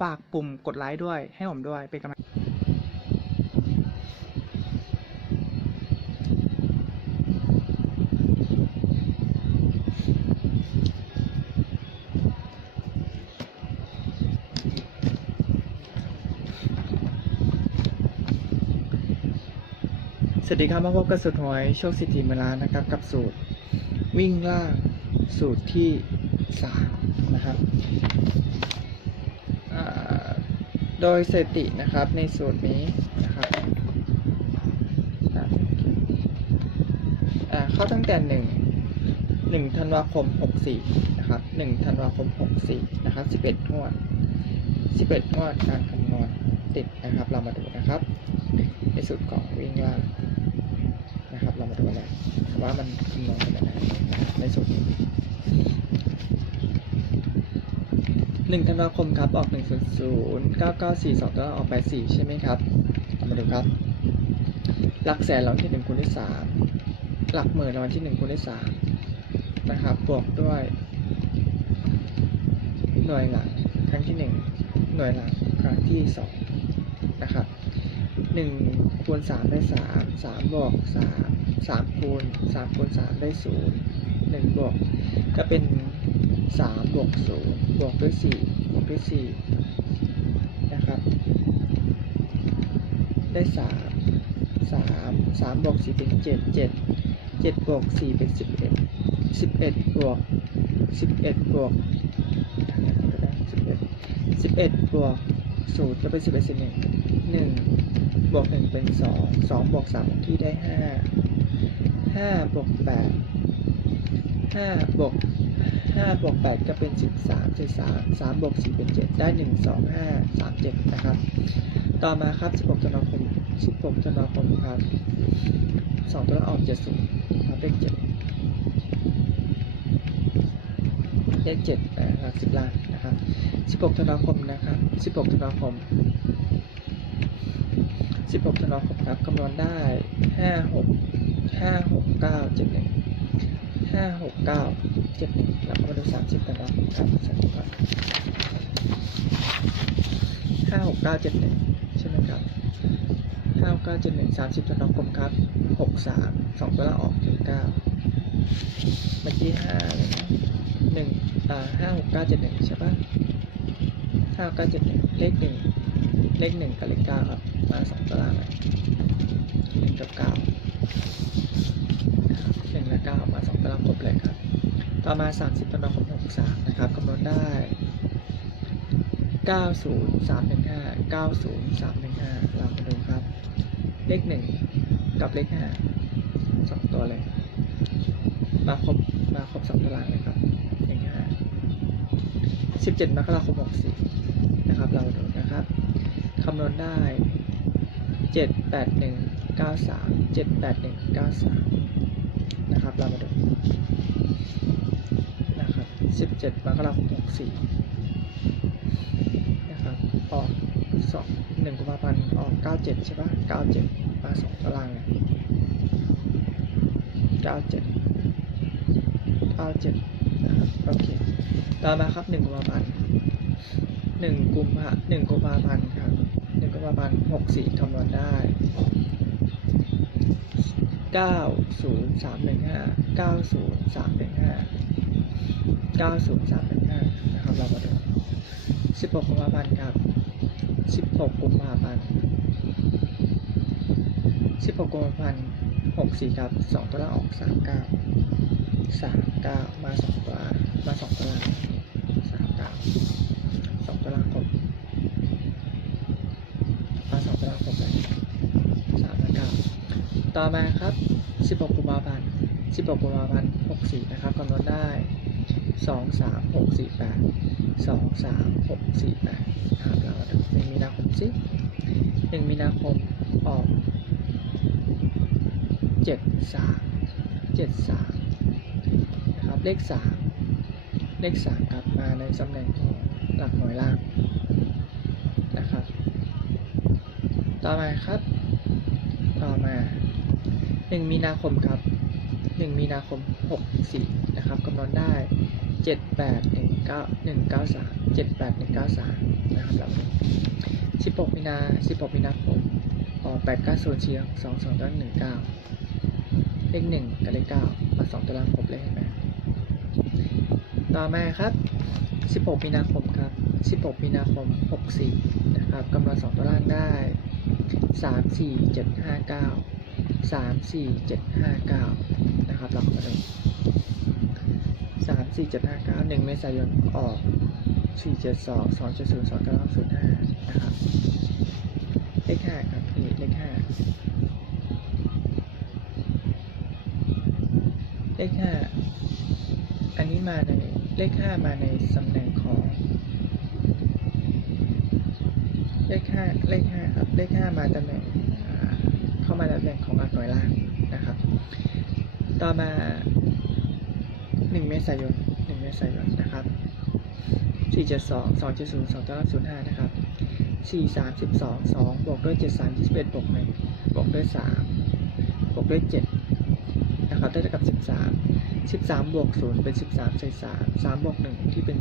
ฝากปุ่มกดไลค์ด้วย ให้ผมด้วยเป็นกำลังสวัสดีครับมาพบกับสูตรหวยโชคสิทธิเมลานะครับ กับสูตรวิ่งล่างสูตรที่สามนะครับ โดยสตินะครับในสูตรนี้นะครับเข้าตั้งแต่หนึ่งหนึ่งธันวาคมหกสี่นะครับหนึ่งธันวาคมหกสี่นะครับสิบเอ็ดงวดสิบเอ็ดงวดการคำนวณติดนะครับ เรามาดูนะครับ ในสูตรของวิ่งล่างนะครับ เรามาดูกันเลยว่ามันคำนวณเป็นยังไงนในสูตรนี้ 1ธันวาคมครับ ออก 1 0 0 9 9 4 2ก็ออกไป4ใช่ไหมครับ มาดูครับ หลักแสนรางวัลที่ 1คูณด้วย3หลักหมื่นรางวัลที่ 1คูณด้วย3นะครับ บวกด้วย หน่วยหลักครั้งที่ 1 หน่วยหลักครั้งที่ 2 นะครับ1คูณ3ได้ 3 3บวก3 3คูณ3คูณ3ได้ 0 1บวกก็เป็น3บวก0บวกด้วย4 p 4นะครับ ได้ 3 3 3บวก4เป็น 7 7 7บวก4เป็น 11 11บวก11บวก11 11บวก0จะเป็น 11 11 1บวก1เป็น 2 2บวก3ที่ได้ 5 5บวก8 5บวก ห้าบวกแปดก็เป็นสิบสามสิบสามสามบวก4เป็นเจ็ดได้หนึ่งสองห้าสามเจ็ดนะครับ ต่อมาครับสิบหกธันวาคมสิบหกธันวาคมครับสองตัวละออกเจ็ดศูนย์ครับเลขเจ็ดเลขเจ็ดแปดหลักสิบล้านนะครับสิบหกธันวาคมนะครับสิบหกธันวาคม16ธันวาคมครับคำนวณได้ 5 6 5 6 9 7 1 5 6 9 7 1แล้วก็มาดู30ธันวาคมครับ30ครับ5 6 9 7 1ใช่ไหมครับ5 6 9 7 1 30ธันวาคมครับ6 3 2ตัวละออกถึง9เมื่อกี้5เลยนะ1อ่า5 6 9 7 1ใช่ปะ5 6 9 7 1เลข1เลข1กับเลข9ครับมาสองตารางเลยหนึ่งกับเก้า 9มา2ตารางครบเลยครับ ต่อมา 30ตารางครบ63นะครับคำนวณได้ 90315 90315เรามาดูครับ เลข 1 กับเลข 5 2 ตัวเลย มาครบมาครบ 2ตารางเลยครับอย่างเงี้ย17มกราคม64นะครับ เราดูนะครับคำนวณได้7 8 1 9 3 7 8 1 9 3 นึ่งเก้าสามนะครับเรามาดูนะครับสิบเจ็ดมกราคมหกสี่นะครับออกสองหนึ่งกุมภาพันธ์ออกเก้าเจ็ดใช่ปะเก้าเจ็ดมาสองตารางเลยเก้าเจ็ดเก้าเจ็ดนะครับโอเคต่อมาครับหนึ่งกุมภาพันธ์หนึ่งกุมภาหนึ่งกุมภาพันธ์ครับหนึ่งก็ประมาณหกสี่คำนวณได้ เก้าศูนย์สามหนึ่งห้าเก้าศูนย์สามหนึ่งห้าเก้าศูนย์สามหนึ่งห้านะครับเรามาดูสิบหกกุมภาพันธ์ครับสิบหกกุมภาพันธ์สิบหกกุมภาพันธ์หกสี่ครับสองตัวล่างออกสามเก้าสามเก้ามาสองตัวมาสองตัวล่างสามเก้าสองตัวล่างครบมาสองตัวล่างครบเลยสามและเก้า ต่อมาครับสิบหกกุมภาพันธ์สิบหกกุมภาพันธ์หกสี่นะครับคำนวณได้สองสามหกสี่แปดสองสามหกสี่แปดนะครับเราดูหนึ่งมีนาคมสิหนึ่งมีนาคมออกเจ็ดสามเจ็ดสามนะครับ เลขสามเลขสามกลับมาในตำแหน่งของหลักหน่วยล่างนะครับ ต่อมาครับ ต่อมา หนึ่งมีนาคมครับหนึ่งมีนาคมหกสี่นะครับกำหนได้เจ็ดแปดหนึ่งเก้าหนึ่งเก้าสามเจ็ดแปดหนึ่งเก้าสามนะครับเราสิบหกมีนาสิบหกมีนาคมออกแปดเก้าศูนย์เชียงสองสองต้นหนึ่งเก้าเลขหนึ่งกับเลขเก้ามาสองตัวล่างครบเลยเห็นไหมต่อมาครับ 16 มีนาคมครับ 16 มีนาคม 64 นะครับกำหนสองตัวล่างได้ 3 4 7 5 9 3 4 7 5 9นะครับเรามาดู3 4 7 5 9 1เมษายนออก4 7 2 2 7 0 2 9 0 5นะครับเลข5ครับนี่เลข5เลขห้าอันนี้มาในเลขห้ามาในตำแหน่งของ เลขห้าเลขห้าครับเลขห้ามาตำแหน่ง มาตำแหน่งของหลักหน่วยล่างนะครับ ต่อมาหนึ่งเมษายนหนึ่งเมษายนนะครับสี่เจ็ดสองสองจ็ดศูนย์สองเก้าศูนย์ห้านะครับสี่สามสิบสองสองบวกด้วยเจ็ดสามยี่สิบเอ็ดบวกหนึ่งบวกด้วยสามบวกด้วยเจ็ดนะครับได้เท่ากับ 13 13 บวก 0 เป็น 13 ใส่ 3 3 บวก 1 ที่เป็น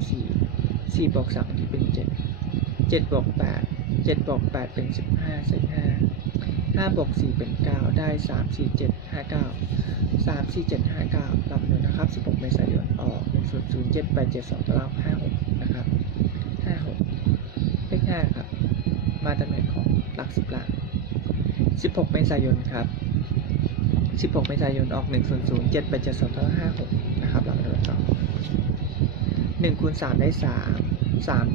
4 4บวก3ที่เป็น 7 7บวก8 7บวก8 เป็น 15ใส่ ห้าบวกสี่เป็นเก้าได้สามสี่เจ็ดห้าเก้าสามสี่เจ็ดห้าเก้าลำหนึ่งนะครับสิบหกเมษายนออกหนึ่งศูนย์ศูนย์เจ็ดแปดเจ็ดสองตารางห้าหกนะครับห้าหกเลขห้าครับ มาตำแหน่งของหลักสิบหลักสิบหกเมษายนครับสิบหกเมษายนออกหนึ่งศูนย์ศูนย์เจ็ดแปดเจ็ดสองตารางห้าหกนะครับลัหนึ่งสองหนึ่งคูณสามได้สามสาม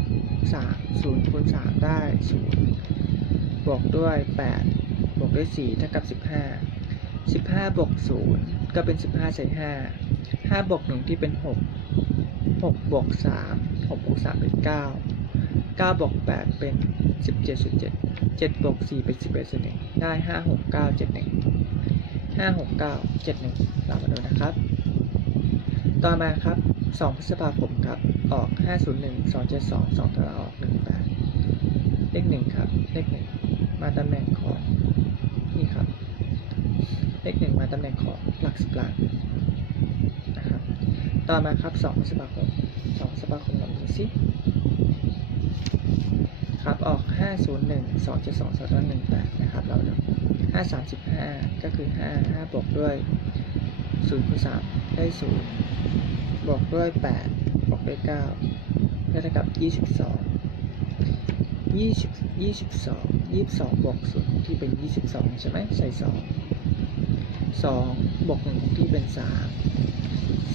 สามศูนย์คูณสามได้ศูนย์บวกด้วยแปด บวกด้วย4เท่ากับ 15 15บวก0ก็เป็น 15ใส่5 5บวก1ที่เป็น 6 6บวก3 6บวก3เป็น 9 9บวก8เป็น 17 17 7บวก4เป็น 11 11ได้ 5 6 9 7 1ห้าหกเรามาดูนะครับ ต่อมาครับสองพฤษภาคมครับ ออกห้าศูนย์หนึ่งออกหนึ่งแปดเลขหนึ่งครับ เลขหนึ่งมาตำแหน่งของ เลขหนึ่งมาตำแหน่งของหลักสิบล้านนะครับต่อมาครับสองพฤษภาคมสองพฤษภาคมเราดูสิครับออกห้าศูนย์หนึ่งสองเจ็ดสองสองหนึ่งแปดนะครับเราดูห้าสามสิบห้าก็คือห้าห้าบวกด้วยศูนย์คูณสามได้ศูนย์บวกด้วยแปดบวกด้วยเก้าได้เท่ากับยี่สิบสองยี่สิบยี่สิบสองยี่สิบสองบวกศูนย์ที่เป็นยี่สิบสองใช่ไหมใส่สอง สองบวกหนึ่งคงที่เป็นสาม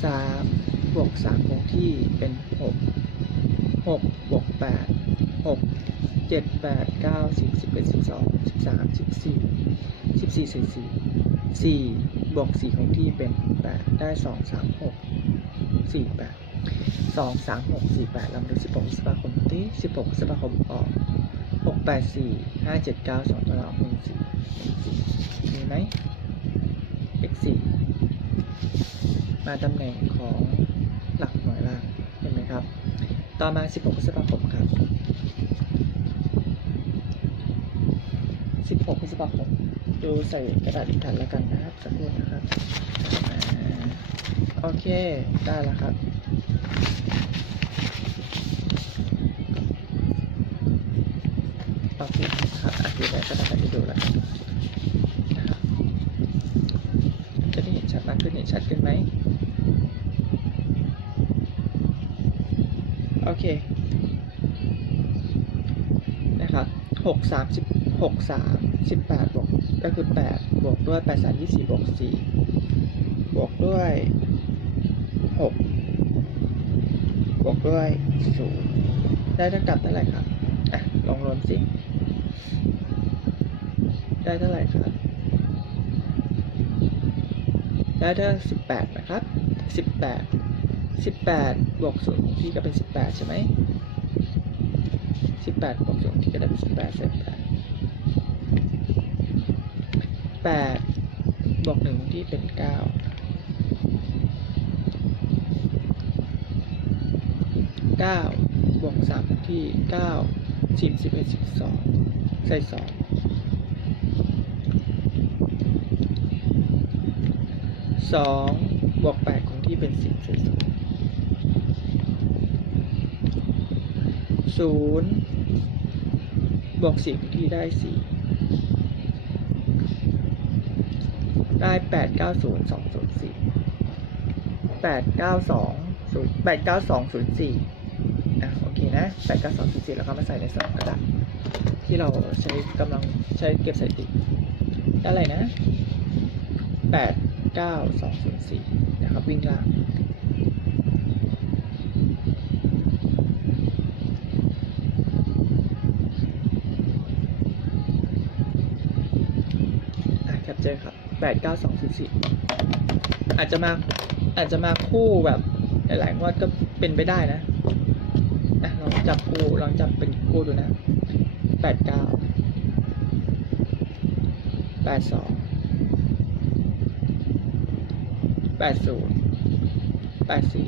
สามบวกสามคงที่เป็นหกหกบวกแปดหกเจ็ดแปดเก้าสิบสิบเอ็ดสิบสองสิบสามสิบสี่สิบสี่ใส่สี่สี่บวกสี่ของที่เป็นแปดได้สองสามหกสี่แปดสองสามหกสี่แปดลำดับสิบหกพฤษภาคมที่สิบหกพฤษภาคมออกหกแปดสี่ห้าเจ็ดเก้าสองตัวเราหนึ่งสี่หนึ่งสี่มีไหม สี่มาตำแหน่งของหลักหน่วยล่างเห็นไหมครับ ต่อมาสิบหกพฤษภาคมครับสิบหกพฤษภาคมดูใส่กระดาษอีกแผ่นแล้วกันนะครับสักครู่นะครับโอเค ได้แล้วครับ โอเคครับอะดูได้กระดาษให้ดูแล้วกันนะครับจะได้เห็น ชัดมากขึ้นเห็นชัดขึ้นไหมโอเคนะครับหกสามสิบหกสามสิบแปดบวกก็คือแปดบวกด้วยแปดสามยี่สี่บวกสี่บวกด้วยหกบวกด้วยศูนย์ได้เท่ากับเท่าไหร่ครับอะลองรวมสิได้เท่าไหร่ครับ ได้เท่าสิบแปดนะครับสิบแปดสิบแปดบวกศูนย์ของพี่ก็เป็นสิบแปดใช่ไหมสิบแปดบวกศูนย์ที่ก็ได้เป็นสิบแปดเศษแปดแปดบวกหนึ่งที่เป็นเก้าเก้าบวกสามที่เก้าสิบสิบเอ็ดสิบสองใส่สอง สองบวกแปดของที่เป็นสิบใส่ศูนย์ศูนย์บวกสี่ของที่ได้สี่ได้แปดเก้าศูนย์สองศูนย์สี่แปดเก้าสองศูนย์แปดเก้าสองศูนย์สี่อะโอเคนะแปดเก้าสองศูนย์สี่แล้วก็มาใส่ในสองกระดาษที่เราใช้กำลังใช้เก็บสถิติได้อะไรนะแปด 9204 นะครับ วิ่งล่างแคปเจอร์ครับ 89204 อาจจะมาอาจจะมาคู่แบบหลายๆงวดก็เป็นไปได้นะนะลองจับคู่ลองจับเป็นคู่ดูนะ 89 82 แปดศูนย์แปดสี่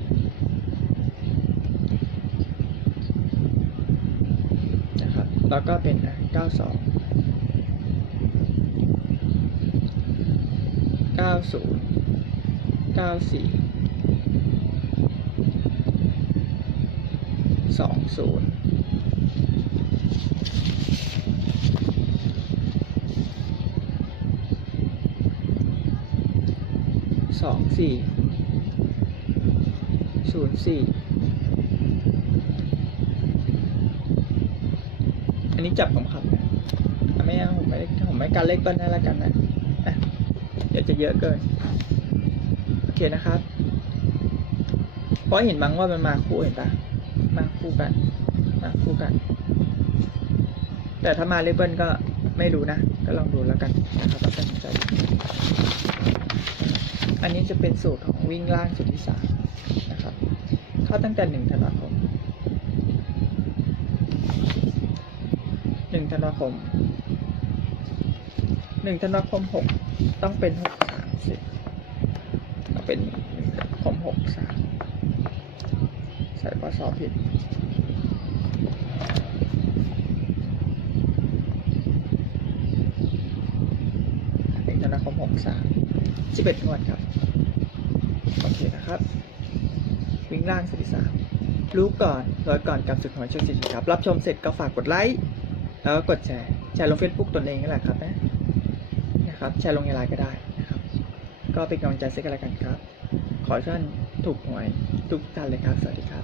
นะครับ แล้วก็เป็นเก้าสองเก้าศูนย์เก้าสี่สองศูนย์ สี่ศูนย์สี่อันนี้จับของขับไม่เอาผมไม่ผมไม่การเลขเบิ้ลให้แล้วกันนะอะเดี๋ยวจะเยอะเกิน โอเคนะครับ เพราะเห็นบางว่ามันมาคู่เห็นปะมาคู่กัน มาคู่กัน แต่ถ้ามาเลเบิลก็ไม่รู้นะ ก็ลองดูแล้วกันนะครับตัดสินใจ อันนี้จะเป็นสูตรของวิ่งล่างสุดที่สามนะครับ เข้าตั้งแต่หนึ่งธันวาคมหนึ่งธันวาคมหนึ่งธันวาคมหกต้องเป็นหกสามสิบต้องเป็นหนึ่งคมหกสามใส่ปสอผิดหนึ่งธันวาคมหกสาม สิบเอ็ดงวดครับ โอเคนะครับ วิ่งล่างสุดที่สามรู้ก่อนรอยก่อนกับสุดหอยช่วยสิครับ รับชมเสร็จก็ฝากกดไลค์ แล้วก็กดแชร์ แชร์ลง Facebook ตนเองนี่แหละครับนะนะครับ แชร์ลงในไลน์ก็ได้นะครับ ก็เป็นกำลังใจให้กันแล้วกันครับ ขอท่านถูกหวยทุกท่านเลยครับ สวัสดีครับ